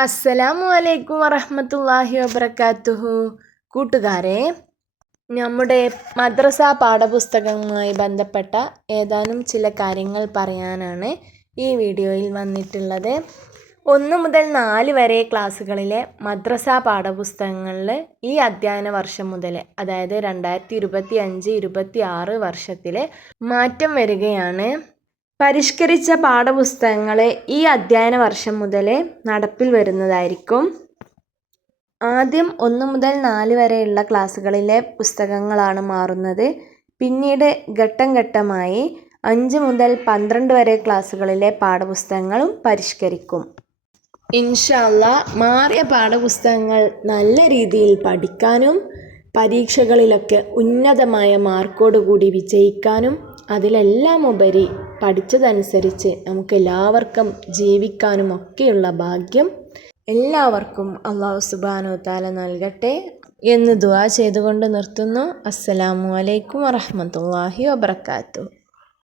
അസ്സലാമു അലൈക്കും വറഹമത്തല്ലാഹി വബർക്കാത്തുഹു കൂട്ടുകാരെ നമ്മുടെ മദ്രസ പാഠപുസ്തകവുമായി ബന്ധപ്പെട്ട ഏതാനും ചില കാര്യങ്ങൾ പറയാനാണ് ഈ വീഡിയോയിൽ വന്നിട്ടുള്ളത്. ഒന്ന് മുതൽ നാല് വരെ ക്ലാസ്സുകളിലെ മദ്രസ പാഠപുസ്തകങ്ങളിൽ ഈ അധ്യയന വർഷം മുതൽ അതായത് രണ്ടായിരത്തി ഇരുപത്തി അഞ്ച് ഇരുപത്തി ആറ് വർഷത്തിൽ മാറ്റം വരികയാണ്. പരിഷ്കരിച്ച പാഠപുസ്തകങ്ങൾ ഈ അധ്യയന വർഷം മുതൽ നടപ്പിൽ വരുന്നതായിരിക്കും. ആദ്യം ഒന്ന് മുതൽ നാല് വരെയുള്ള ക്ലാസ്സുകളിലെ പുസ്തകങ്ങളാണ് മാറുന്നത്. പിന്നീട് ഘട്ടം ഘട്ടമായി അഞ്ച് മുതൽ പന്ത്രണ്ട് വരെ ക്ലാസ്സുകളിലെ പാഠപുസ്തകങ്ങളും പരിഷ്കരിക്കും. ഇൻഷല്ല മാറിയ പാഠപുസ്തകങ്ങൾ നല്ല രീതിയിൽ പഠിക്കാനും പരീക്ഷകളിലൊക്കെ ഉന്നതമായ മാർക്കോടുകൂടി വിജയിക്കാനും അതിലെല്ലാം ഉപരി പഠിച്ചതനുസരിച്ച് നമുക്ക് എല്ലാവർക്കും ജീവിക്കാനും ഒക്കെയുള്ള ഭാഗ്യം എല്ലാവർക്കും അള്ളാഹു സുബാനു താല നൽകട്ടെ എന്ന് ദുവാ ചെയ്തുകൊണ്ട് നിർത്തുന്നു. അസ്സലാമു അലൈക്കും വറഹമത്തല്ലാഹി വബർക്കാത്തു